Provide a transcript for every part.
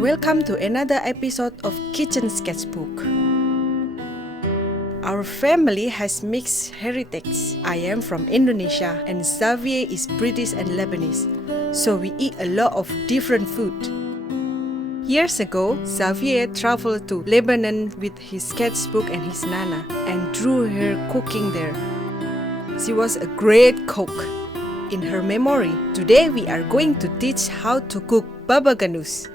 Welcome to another episode of Kitchen Sketchbook. Our family has mixed heritage. I am from Indonesia and Xavier is British and Lebanese, so we eat a lot of different food. Years ago, Xavier traveled to Lebanon with his sketchbook and his nana and drew her cooking there. She was a great cook. In her memory, today we are going to teach how to cook Baba Ghanoush.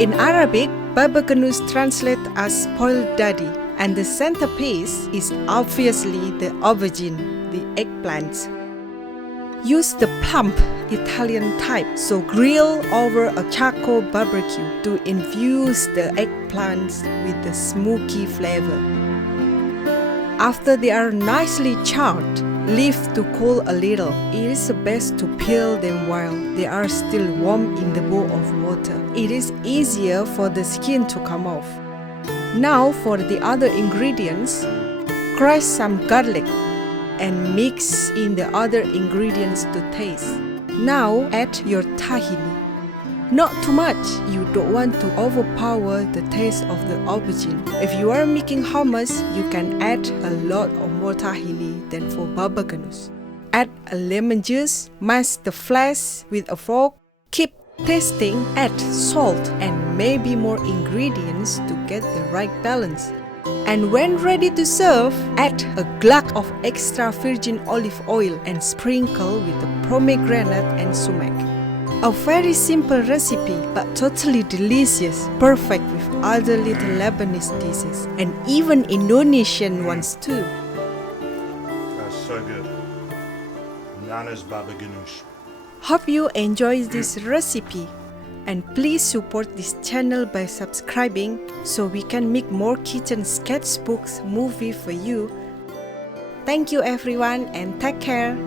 In Arabic, Baba Ghanoush translates as spoiled daddy, and the centerpiece is obviously the aubergine, the eggplant. Use the plump Italian type, so grill over a charcoal barbecue to infuse the eggplants with the smoky flavor. After they are nicely charred, leave to cool a little. It is best to peel them while they are still warm in the bowl of water. It is easier for the skin to come off. Now for the other ingredients, crush some garlic and mix in the other ingredients to taste. Now add your tahini. Not too much, you don't want to overpower the taste of the aubergine. If you are making hummus, you can add a lot of more tahini than for Baba Ghanoush. Add a lemon juice, mash the flesh with a fork, keep tasting, add salt and maybe more ingredients to get the right balance. And when ready to serve, add a glug of extra virgin olive oil and sprinkle with the pomegranate and sumac. A very simple recipe, but totally delicious, perfect with other little Lebanese dishes, and even Indonesian ones too. That's so good. Nana's Baba Ghanoush. Hope you enjoy this recipe, and please support this channel by subscribing so we can make more kitchen sketchbooks movie for you. Thank you everyone and take care.